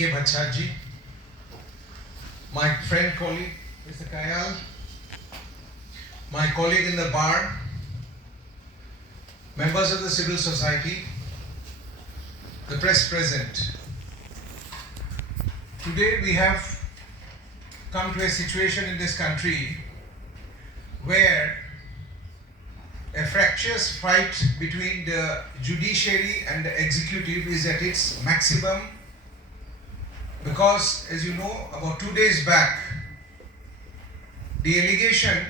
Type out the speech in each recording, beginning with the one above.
A.K. Bhattacharjee, my friend colleague Mr. Kayal, my colleague in the bar, members of the civil society, the press present. Today we have come to a situation in this country where a fractious fight between the judiciary and the executive is at its maximum, because, as you know, about 2 days back, the allegation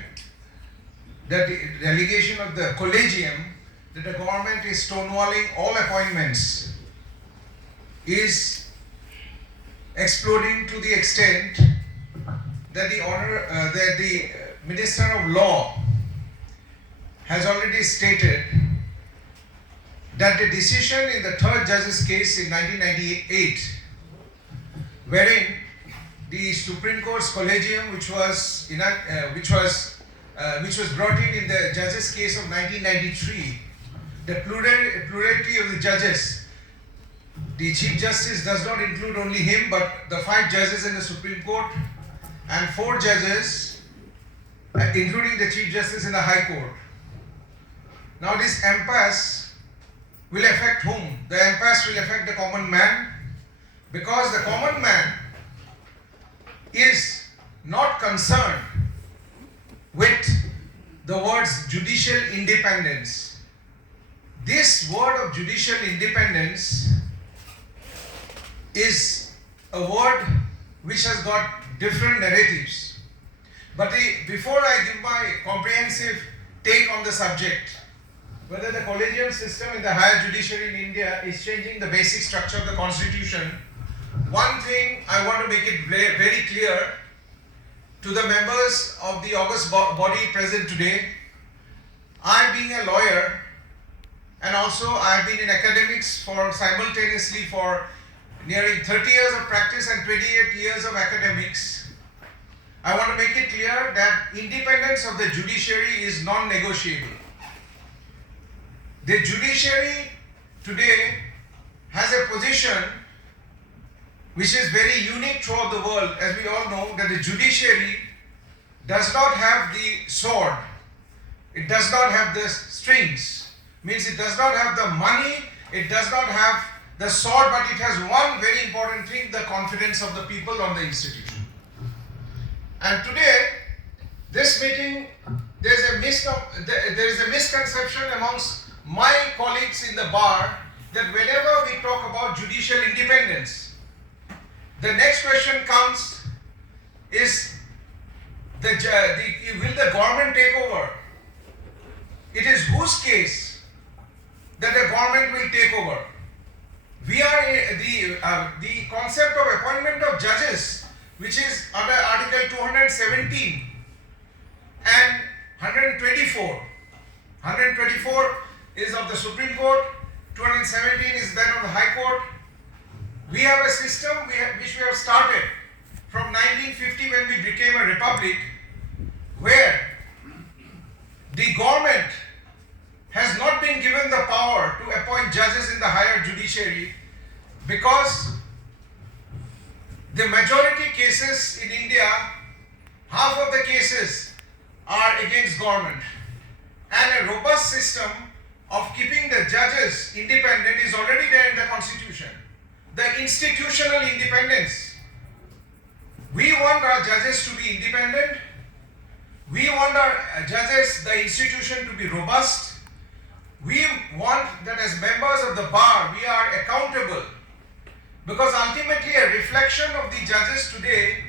of the Collegium that the government is stonewalling all appointments is exploding to the extent that the Minister of Law has already stated that the decision in the third judge's case in 1998, wherein the Supreme Court's Collegium, which was brought in the judge's case of 1993, the plurality of the judges, the Chief Justice does not include only him, but the 5 judges in the Supreme Court and 4 judges, including the Chief Justice in the High Court. Now this impasse will affect whom? The impasse will affect the common man, because the common man is not concerned with the words judicial independence. This word of judicial independence is a word which has got different narratives. But before I give my comprehensive take on the subject, whether the collegium system in the higher judiciary in India is changing the basic structure of the constitution, one thing I want to make it very, very clear to the members of the august body present today. I, being a lawyer, and also I have been in academics simultaneously for nearing 30 years of practice and 28 years of academics, I want to make it clear that independence of the judiciary is non-negotiable. The judiciary today has a position which is very unique throughout the world. As we all know, that the judiciary does not have the sword, it does not have the strings, means it does not have the money, it does not have the sword, but it has one very important thing: the confidence of the people on the institution. And today, this meeting, there is a misconception amongst my colleagues in the bar that whenever we talk about judicial independence, the next question comes is, will the government take over? It is whose case that the government will take over? We are the concept of appointment of judges, which is under Article 217 and 124. 124 is of the Supreme Court, 217 is that of the High Court. We have a system which we have started from 1950 when we became a republic, where the government has not been given the power to appoint judges in the higher judiciary, because the majority cases in India, half of the cases are against government, and a robust system of keeping the judges independent is already there in the constitution. The institutional independence. We want our judges to be independent. We want our judges, the institution, to be robust. We want that as members of the bar, we are accountable. Because ultimately a reflection of the judges today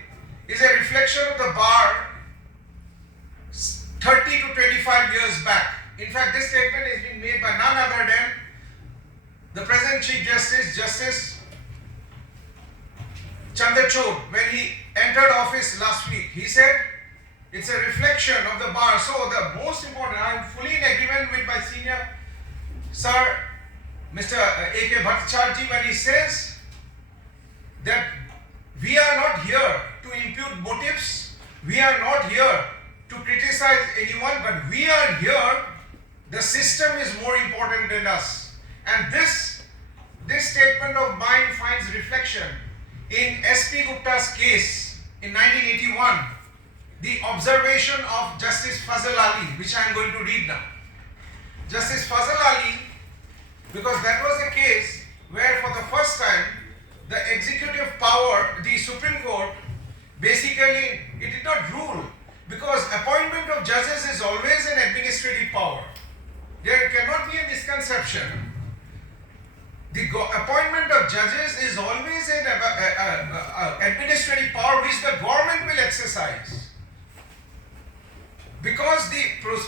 is a reflection of the bar 30 to 25 years back. In fact, this statement is being made by none other than the present Chief Justice, Justice Chandrachud, when he entered office last week. He said it's a reflection of the bar. So the most important, I am fully in agreement with my senior sir, Mr. A.K. Bhattacharjee, when he says that we are not here to impute motives, we are not here to criticize anyone, but we are here, the system is more important than us. And this statement of mine finds reflection in S.P. Gupta's case in 1981, the observation of Justice Fazal Ali, which I am going to read now. Justice Fazal Ali, because that was a case where for the first time the executive power, the Supreme Court, basically it did not rule, because appointment of judges is always an administrative power. There cannot be a misconception. The appointment of judges is always an administrative power which the government will exercise. Because the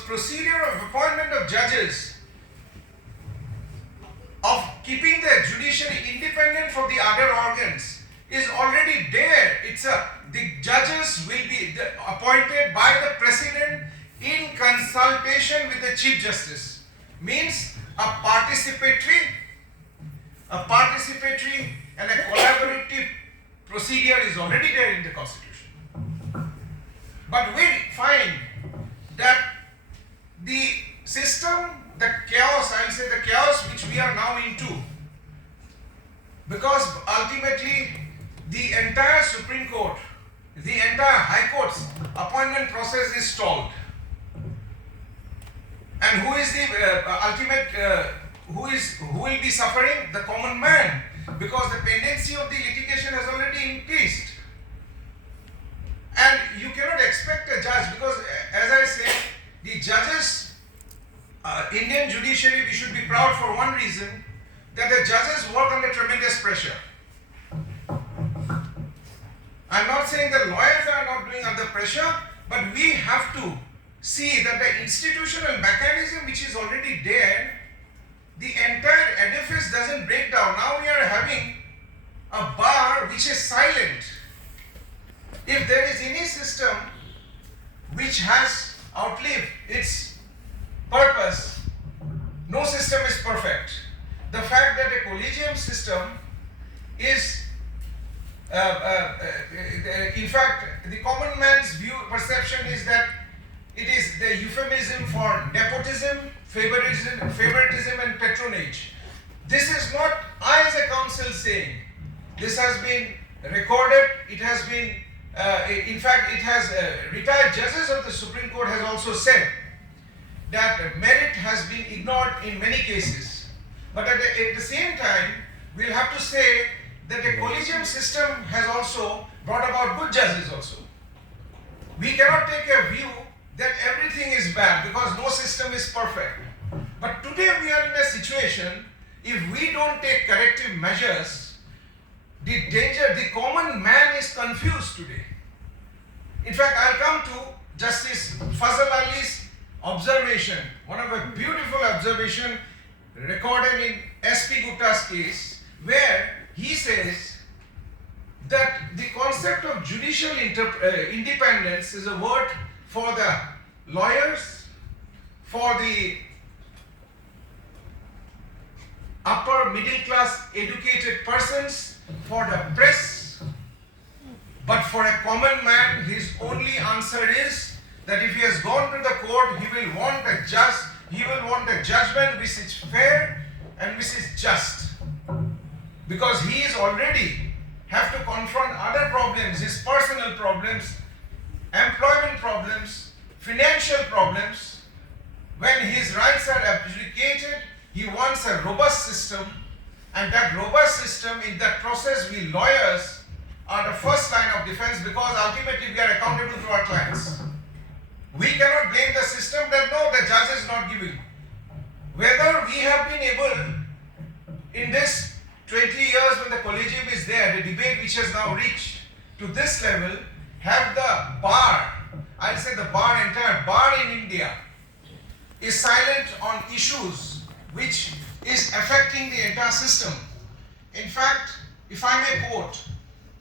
procedure of appointment of judges, of keeping the judiciary independent from the other organs, is already there. The judges will be appointed by the President in consultation with the Chief Justice. Means a participatory and a collaborative procedure is already there in the Constitution. But we find that the system, the chaos, I will say the chaos which we are now into, because ultimately the entire Supreme Court, the entire High Court's appointment process is stalled. And who is the who will be suffering? The common man, because the pendency of the litigation has already increased. And you cannot expect a judge, because as I said, the judges, Indian judiciary, we should be proud for one reason, that the judges work under tremendous pressure. I'm not saying the lawyers are not doing under pressure, but we have to see that the institutional mechanism which is already there, the entire edifice doesn't break down. Now we are having a bar which is silent. If there is any system which has outlived its purpose, no system is perfect. The fact that a collegium system is, in fact, the common man's perception is that it is the euphemism for nepotism, favoritism and patronage. This is not I as a counsel saying. This has been recorded. It has been, in fact, it has retired judges of the Supreme Court has also said that merit has been ignored in many cases. But at the same time, we'll have to say that the collegium system has also brought about good judges also. We cannot take a view that everything is bad, because no system is perfect. But today we are in a situation, if we don't take corrective measures, the common man is confused today. In fact, I'll come to Justice Fazal Ali's observation, one of a beautiful observation recorded in S.P. Gupta's case, where he says that the concept of judicial independence is a word for the lawyers, for the upper middle class educated persons, for the press, but for a common man, his only answer is that if he has gone to the court, he will want a judgment which is fair and which is just, because he is already have to confront other problems, his personal problems, employment problems, financial problems. When his rights are abdicated, he wants a robust system, and that robust system, in that process, we lawyers are the first line of defense, because ultimately we are accountable to our clients. We cannot blame the system that no, the judge is not giving. Whether we have been able, in this 20 years when the Collegium is there, the debate which has now reached to this level, have the bar, I'll say the bar, entire bar in India, is silent on issues which is affecting the entire system. In fact, if I may quote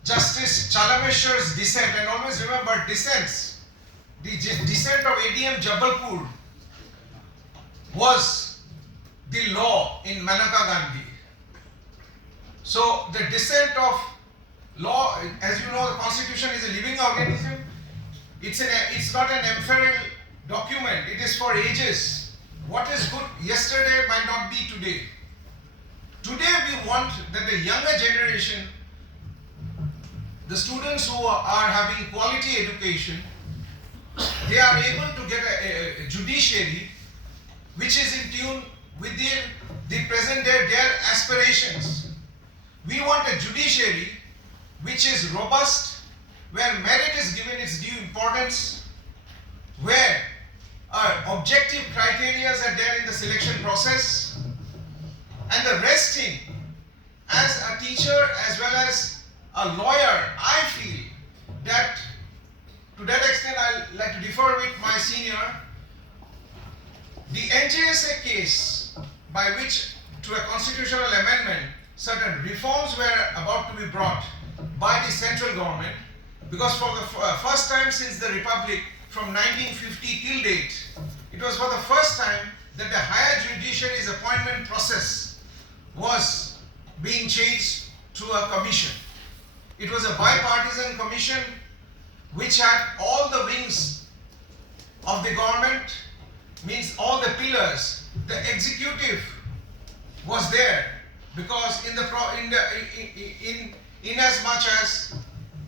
Justice Chalameshar's dissent, and always remember dissents, the dissent of ADM Jabalpur was the law in Maneka Gandhi. So the dissent of law, as you know, the Constitution is a living organism. It's not an ephemeral document. It is for ages. What is good yesterday might not be today. Today we want that the younger generation the students who are having quality education, they are able to get a judiciary which is in tune with the present day their aspirations. We want a judiciary which is robust, where merit is given its due importance, where objective criteria are there in the selection process, and the resting as a teacher as well as a lawyer, I feel that to that extent I like to differ with my senior. The NJSA case by which to a constitutional amendment certain reforms were about to be brought by the central government, because for the first time since the Republic from 1950 till date, it was for the first time that the higher judiciary's appointment process was being changed to a commission. It was a bipartisan commission which had all the wings of the government, means all the pillars. The executive was there because in as much as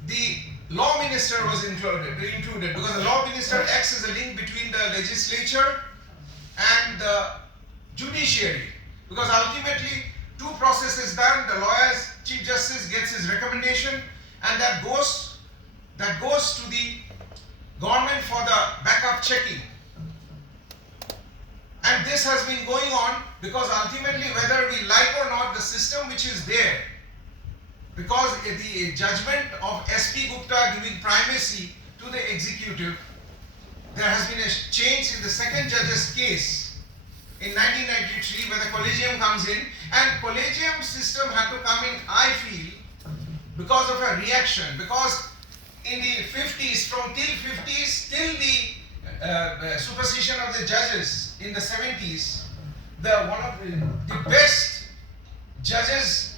the law minister was included because the law minister acts as a link between the legislature and the judiciary, because ultimately two processes done, the lawyers, Chief Justice gets his recommendation, and that goes to the government for the backup checking. And this has been going on because ultimately, whether we like or not, the system which is there, because the judgment of SP Gupta giving primacy to the executive, there has been a change in the second judge's case in 1993 where the Collegium comes in, and Collegium system had to come in, I feel, because of a reaction, because in the 50s, from till 50s till the supersession of the judges in the 70s, one of the best judges,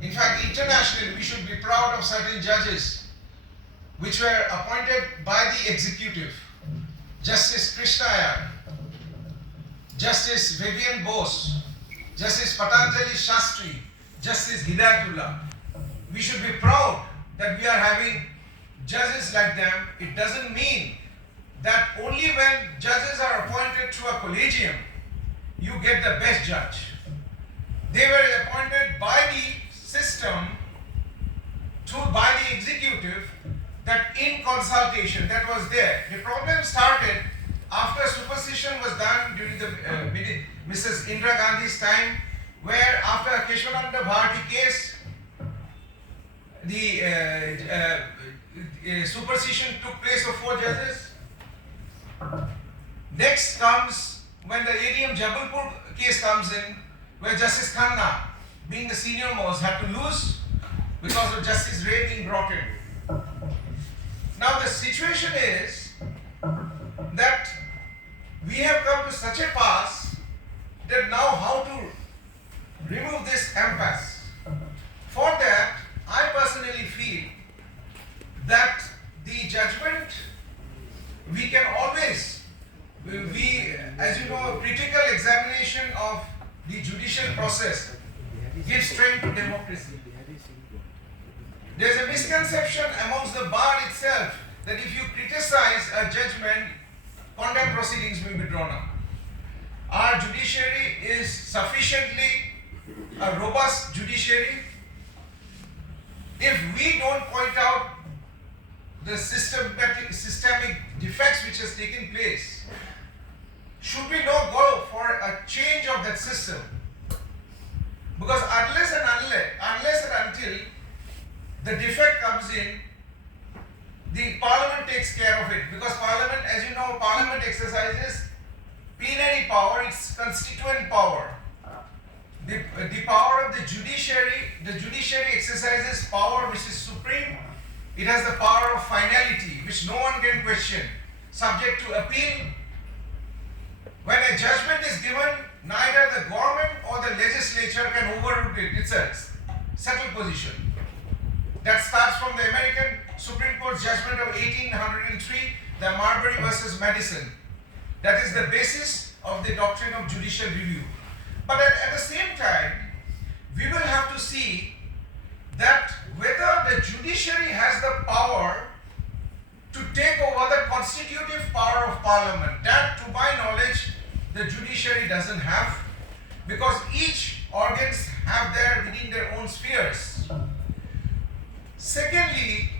in fact internationally we should be proud of certain judges which were appointed by the executive. Justice Krishna Iyer, Justice Vivian Bose, Justice Patanjali Shastri, Justice Hidayatullah. We should be proud that we are having judges like them. It doesn't mean that only when judges are appointed through a collegium, you get the best judge. They were appointed by the system, by the executive, that in consultation that was there. The problem started after supersession was done during the Mrs. Indira Gandhi's time, where after Keshwananda Bharati case, the supersession took place of 4 judges. Next comes when the ADM Jabalpur case comes in, where Justice Khanna, being the senior most, had to lose because of Justice Ray being brought in. Now the situation is that we have come to such a pass that now how to remove this impasse. For that, I personally feel that the judgment, we can always, as you know, critical examination of the judicial process gives strength to democracy. There is a misconception amongst the bar itself that if you criticize a judgment, contempt proceedings will be drawn up. Our judiciary is sufficiently a robust judiciary. If we don't point out the systemic defects which has taken place, should we not go for a change of that system? Because unless and until the defect comes in, the parliament takes care of it. Because parliament, as you know, parliament exercises plenary power, its constituent power. The power of the judiciary exercises power which is supreme. It has the power of finality, which no one can question, subject to appeal. When a judgment is given, neither the government or the legislature can overrule it. It's a settled position. That starts from the American Supreme Court's judgment of 1803, the Marbury versus Madison. That is the basis of the doctrine of judicial review. But at the same time, we will have to see that whether the judiciary has constitutive power of Parliament. That, to my knowledge, the judiciary doesn't have, because each organs have within their own spheres. Secondly,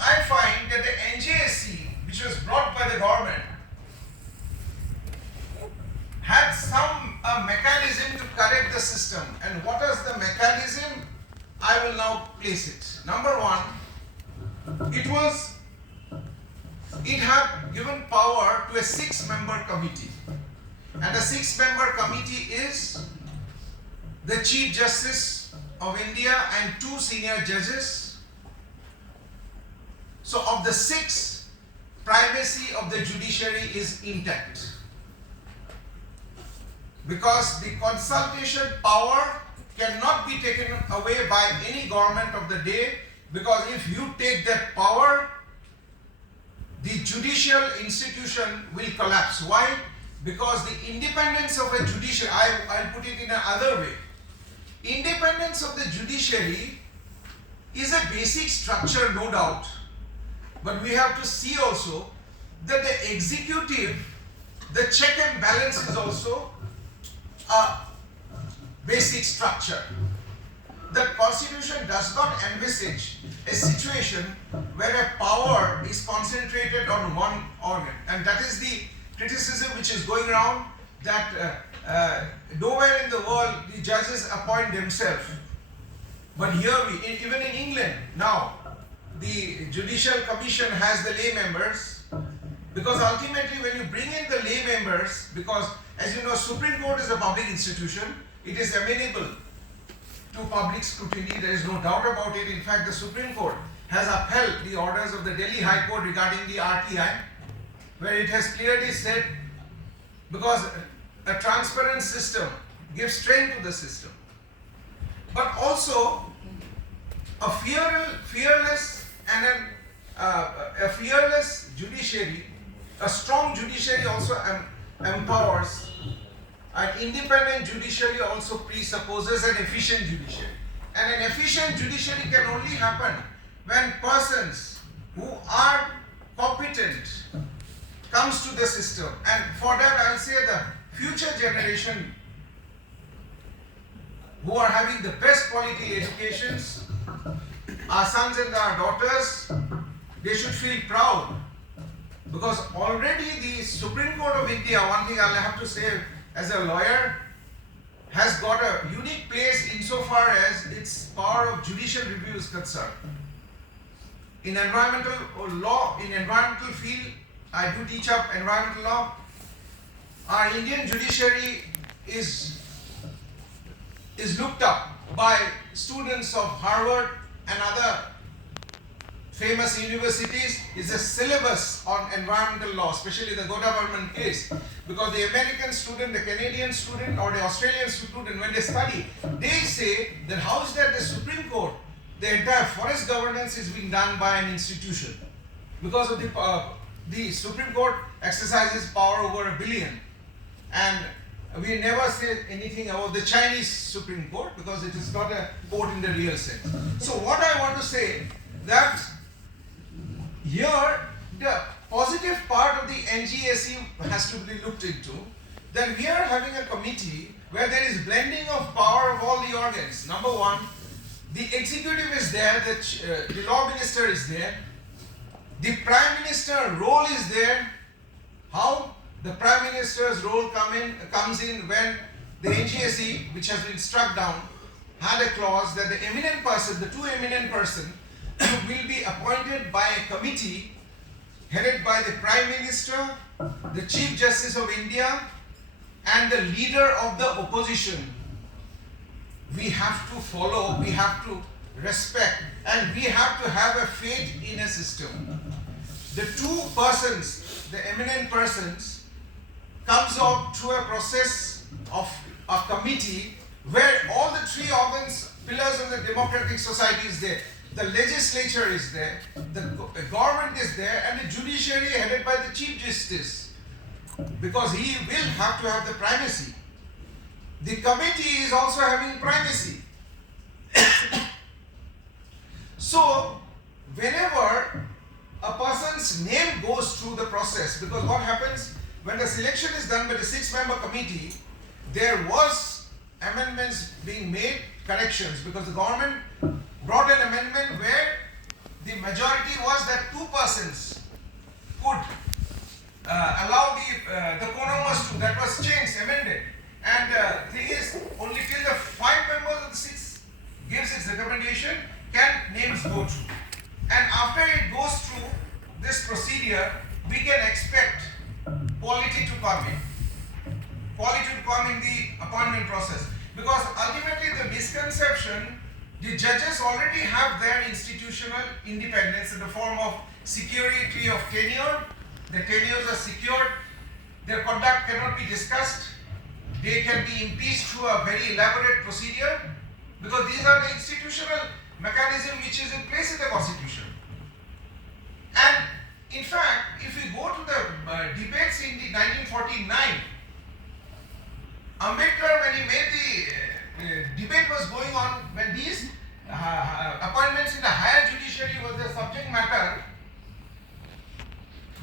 I find that the NJSC, which was brought by the government, had some mechanism to correct the system. And what is the mechanism? I will now place it. Number one, it had given power to a 6-member committee. And the 6-member committee is the Chief Justice of India and 2 senior judges. So of the 6, primacy of the judiciary is intact. Because the consultation power cannot be taken away by any government of the day, because if you take that power, the judicial institution will collapse. Why? Because the independence of a judiciary, I'll put it in another way. Independence of the judiciary is a basic structure, no doubt, but we have to see also that the executive, the check and balance is also a basic structure. The constitution does not envisage a situation where a power is concentrated on one organ, and that is the criticism which is going around, that nowhere in the world the judges appoint themselves. But here even in England now, the Judicial Commission has the lay members, because ultimately when you bring in the lay members, because as you know, Supreme Court is a public institution, it is amenable to public scrutiny, there is no doubt about it. In fact, the Supreme Court has upheld the orders of the Delhi High Court regarding the RTI, where it has clearly said, because a transparent system gives strength to the system, but also a fearless and a fearless judiciary, a strong judiciary also empowers. An independent judiciary also presupposes an efficient judiciary. And an efficient judiciary can only happen when persons who are competent comes to the system. And for that I'll say the future generation who are having the best quality educations, our sons and our daughters, they should feel proud, because already the Supreme Court of India, one thing I'll have to say as a lawyer, has got a unique place insofar as its power of judicial review is concerned. In environmental law, in environmental field, I do teach up environmental law. Our Indian judiciary is looked up by students of Harvard and other famous universities. Is a syllabus on environmental law, especially the Godavarman case, because the American student, the Canadian student or the Australian student, when they study, they say that how is that the Supreme Court, the entire forest governance is being done by an institution, because of the Supreme Court exercises power over 1 billion, and we never say anything about the Chinese Supreme Court because it is not a court in the real sense. So what I want to say, that here the positive part of the NGSE has to be looked into. Then we are having a committee where there is blending of power of all the organs. Number one, the executive is there, the law minister is there, the prime minister role is there. How the prime minister's role comes in when the NGSE, which has been struck down, had a clause that the eminent person, the two eminent person, will be appointed by a committee headed by the Prime Minister, the Chief Justice of India, and the leader of the opposition. We have to follow, we have to respect, and we have to have a faith in a system. The two persons, the eminent persons, comes out through a process of a committee where all the three organs, pillars of the democratic society is there. The legislature is there, the government is there, and the judiciary headed by the Chief Justice, because he will have to have the primacy. The committee is also having primacy. So, whenever a person people's name goes through the process, because what happens when the selection is done by the 6-member committee, there was amendments being made, corrections, because the government brought an amendment where the majority was that 2 persons could allow the quorum was 2. That was changed, amended. And thing is, only till the 5 members of the 6 gives its recommendation can names go through. And after it goes through this procedure, we can expect quality to come in. Quality to come in the appointment process. Because ultimately the misconception, the judges already have their institutional independence in the form of security of tenure. The tenures are secured. Their conduct cannot be discussed. They can be impeached through a very elaborate procedure, because these are the institutional mechanism which is in place in the constitution. And in fact, if we go to the debates in the 1949, Ambedkar, when he made the debate was going on, when these appointments in the higher judiciary was the subject matter,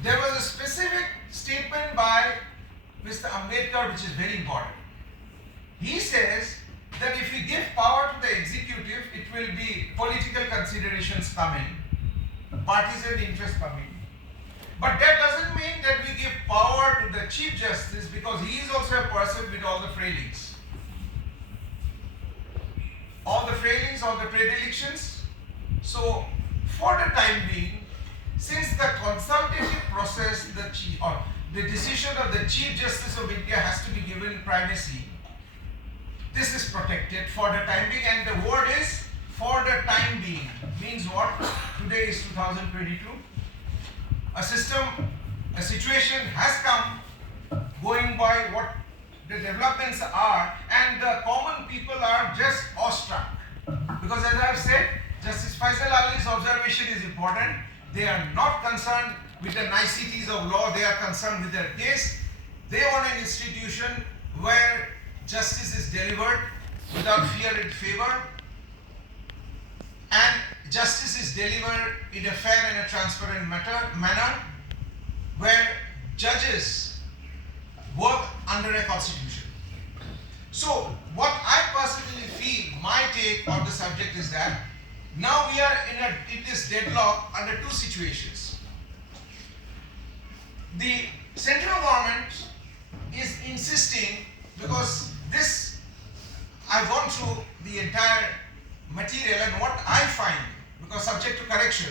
there was a specific statement by Mr. Ambedkar which is very important. He says that if we give power to the executive, it will be political considerations coming, partisan interest coming. But that doesn't mean that we give power to the Chief Justice, because he is also a person with all the failings. All the failings, all the predilections. So, for the time being, since the consultative process, the decision of the Chief Justice of India has to be given primacy, this is protected for the time being, and the word is for the time being. Means what? Today is 2022. A situation has come going by what the developments are, and the common people are just awestruck. Because as I have said, Justice Faisal Ali's observation is important. They are not concerned with the niceties of law, they are concerned with their case. They want an institution where justice is delivered without fear and favor, and justice is delivered in a fair and a transparent manner, where judges work under a constitution. So, what I personally feel, my take on the subject is that now we are in this deadlock under 2 situations. The central government is insisting, because this, I've gone through the entire material, and what I find, because subject to correction,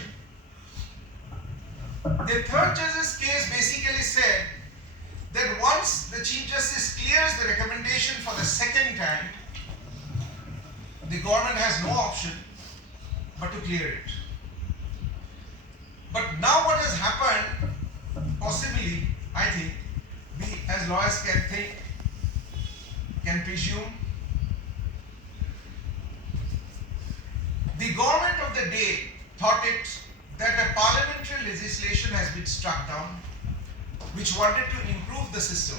the third judge's case basically said that once the Chief Justice clears the recommendation for the second time, the government has no option but to clear it. But now what has happened, possibly, I think, we as lawyers can think, can presume, the government of the day thought it that a parliamentary legislation has been struck down which wanted to improve the system.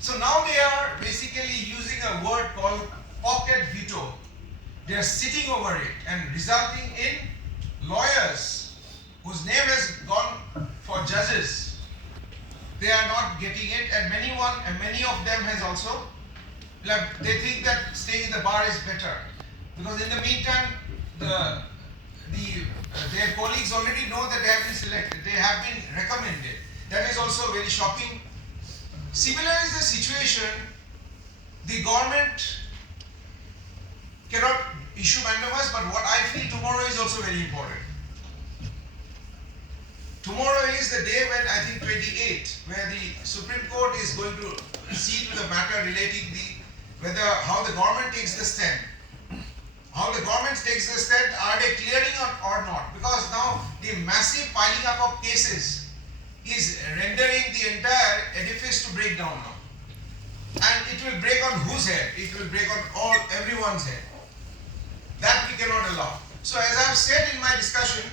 So now they are basically using a word called pocket veto. They are sitting over it and resulting in lawyers whose name has gone for judges. They are not getting it, and many of them has also, they think that staying in the bar is better, because in the meantime their colleagues already know that they have been selected, they have been recommended. That is also very shocking. Similar is the situation, the government cannot issue mandamus, but what I feel tomorrow is also very important. Tomorrow is the day when, I think 28, where the Supreme Court is going to see to the matter relating how the government takes the stand. How the government takes the stand, are they clearing or not? Because now the massive piling up of cases is rendering the entire edifice to break down now. And it will break on whose head? It will break on everyone's head. That we cannot allow. So as I have said in my discussion,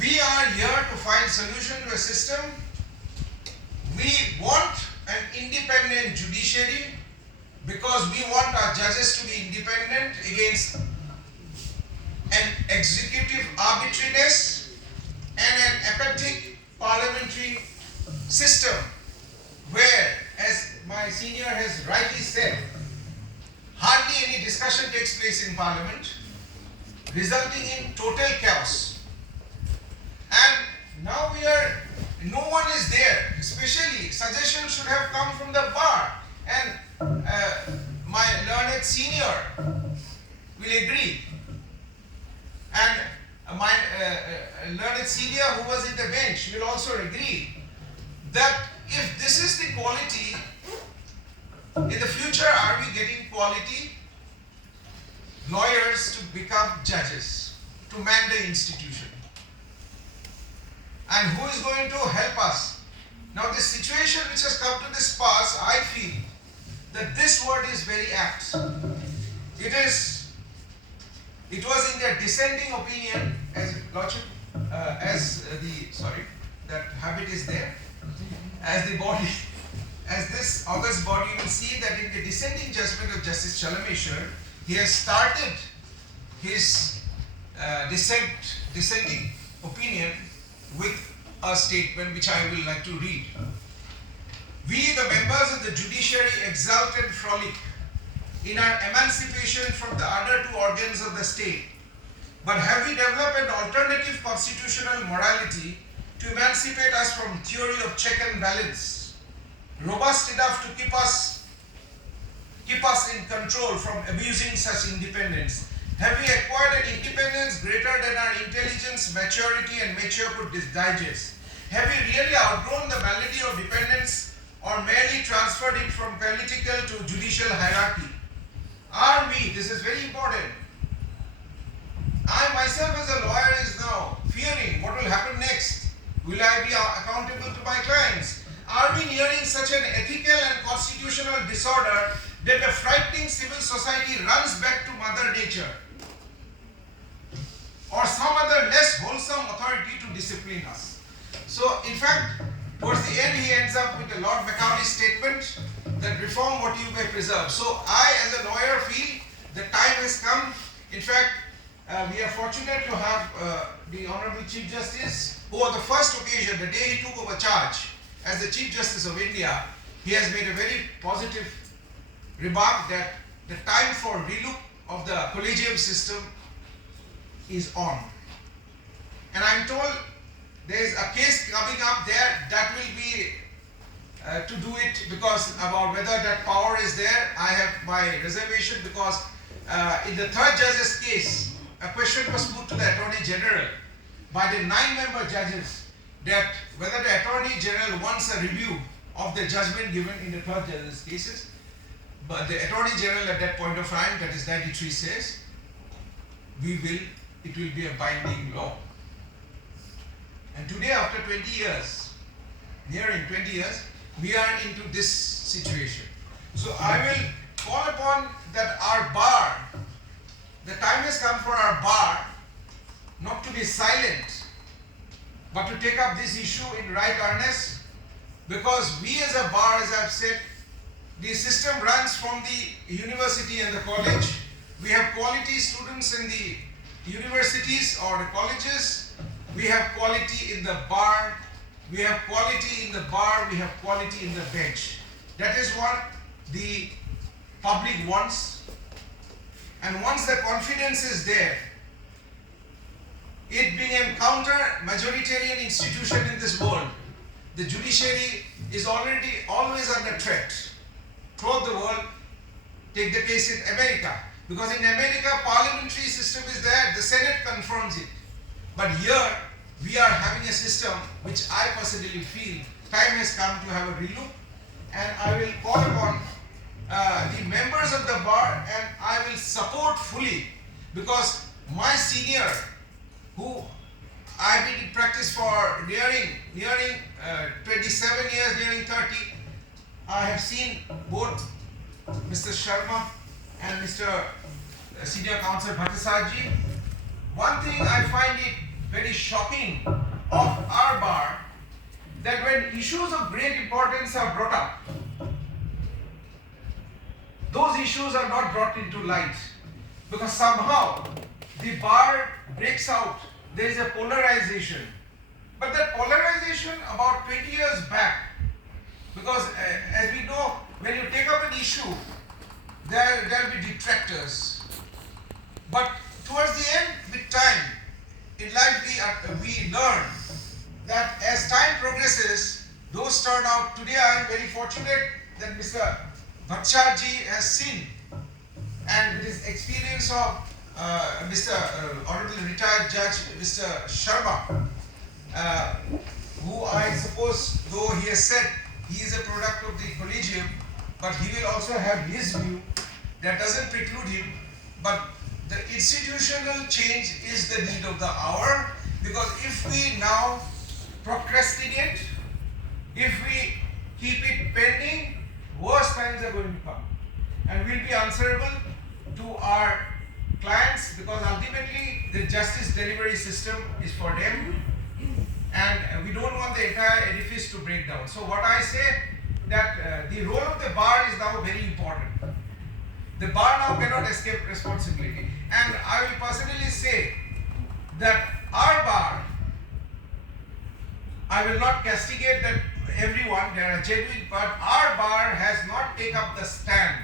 we are here to find solution to a system. We want an independent judiciary, because we want our judges to be independent against an executive arbitrariness place in Parliament, resulting in total chaos. And now no one is there. Especially, suggestions should have come from the bar, and my learned senior will agree. And my learned senior who was in the bench will also agree that if this is the quality, in the future are we getting quality lawyers to become judges, to man the institution? And who is going to help us? Now this situation which has come to this pass, I feel that this word is very apt. It was in their dissenting opinion, as Lordship, that habit is there, as the body, as this august body will see that in the dissenting judgment of Justice Chalameshwar, he has started his dissenting opinion with a statement which I will like to read. We, the members of the judiciary, exult and frolic in our emancipation from the other two organs of the state. But have we developed an alternative constitutional morality to emancipate us from theory of check and balance, robust enough to keep us in control from abusing such independence? Have we acquired an independence greater than our intelligence, maturity and nature could digest? Have we really outgrown the malady of dependence or merely transferred it from political to judicial hierarchy? Are we, this is very important, I myself as a lawyer is now fearing what will happen next. Will I be accountable to my clients? Are we nearing such an ethical and constitutional disorder that the frightening civil society runs back to Mother Nature or some other less wholesome authority to discipline us? So in fact, towards the end he ends up with a Lord Macaulay's statement that reform what you may preserve. So I as a lawyer feel the time has come. In fact, we are fortunate to have the Honorable Chief Justice, who on the first occasion, the day he took over charge as the Chief Justice of India, he has made a very positive remark that the time for relook of the Collegium system is on. And I am told there is a case coming up there that will be to do it, because about whether that power is there, I have my reservation, because in the third judge's case, a question was put to the Attorney General by the 9-member judges that whether the Attorney General wants a review of the judgment given in the third judge's cases. But the Attorney General at that point of time, that is 93, says, it will be a binding law. And today, after 20 years, nearing 20 years, we are into this situation. So I will call upon that our bar, the time has come for our bar not to be silent, but to take up this issue in right earnest, because we as a bar, as I have said, the system runs from the university and the college. We have quality students in the universities or the colleges. We have quality in the bar. We have quality in the bar. We have quality in the bench. That is what the public wants. And once the confidence is there, it being a counter-majoritarian institution in this world, the judiciary is always under threat. Throughout the world, take the case in America. Because in America, parliamentary system is there, the Senate confirms it. But here, we are having a system which I personally feel time has come to have a relook. And I will call upon the members of the bar, and I will support fully, because my senior, who I've been in practice for nearing 27 years, nearing 30, I have seen both Mr. Sharma and Mr. Senior Counsel Bhattacharjee. One thing I find it very shocking of our bar, that when issues of great importance are brought up, those issues are not brought into light, because somehow the bar breaks out. There is a polarization. But that polarization about 20 years back, because as we know, when you take up an issue, there will be detractors. But towards the end, with time, in life we learn that as time progresses, those turn out. Today I am very fortunate that Mr. Bhattacharji has seen, and with his experience of Mr. Honorable Retired Judge Mr. Sharma, who I suppose, though he has said he is a product of the Collegium, but he will also have his view. That doesn't preclude him, but the institutional change is the need of the hour, because if we now procrastinate, if we keep it pending, worse times are going to come, and we'll be answerable to our clients, because ultimately the justice delivery system is for them, and we don't want the entire edifice to break down. So what I say, that the role of the bar is now very important. The bar now cannot escape responsibility, and I will personally say that our bar, I will not castigate that everyone, there are genuine, but our bar has not taken up the stand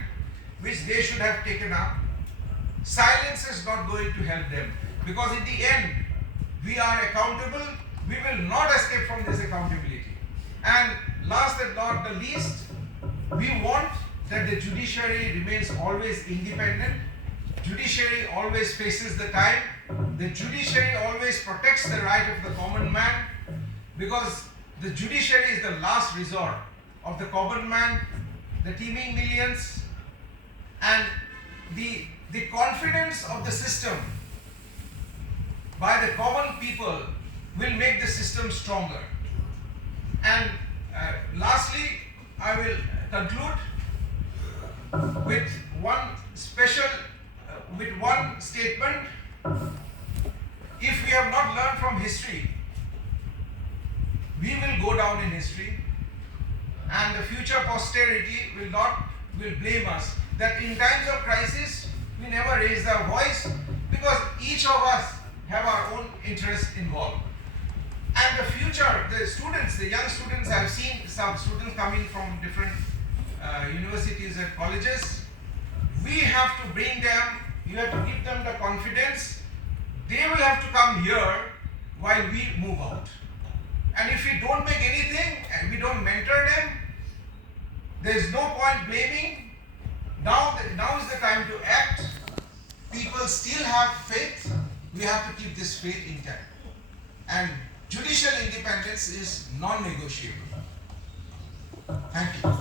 which they should have taken up. Silence is not going to help them, because in the end we are accountable. We will not escape from this accountability. And last and not the least, we want that the judiciary remains always independent. Judiciary always faces the time. The judiciary always protects the right of the common man, because the judiciary is the last resort of the common man, the teeming millions, and the confidence of the system by the common people will make the system stronger. And lastly, I will conclude with one statement. If we have not learned from history, we will go down in history, and the future posterity will blame us that in times of crisis we never raised our voice, because each of us have our own interests involved. And the future, the students, the young students, I have seen some students coming from different universities and colleges. We have to bring them, you have to give them the confidence. They will have to come here while we move out. And if we don't make anything and we don't mentor them, there is no point blaming. Now is the time to act. People still have faith. We have to keep this faith intact. And judicial independence is non-negotiable. Thank you.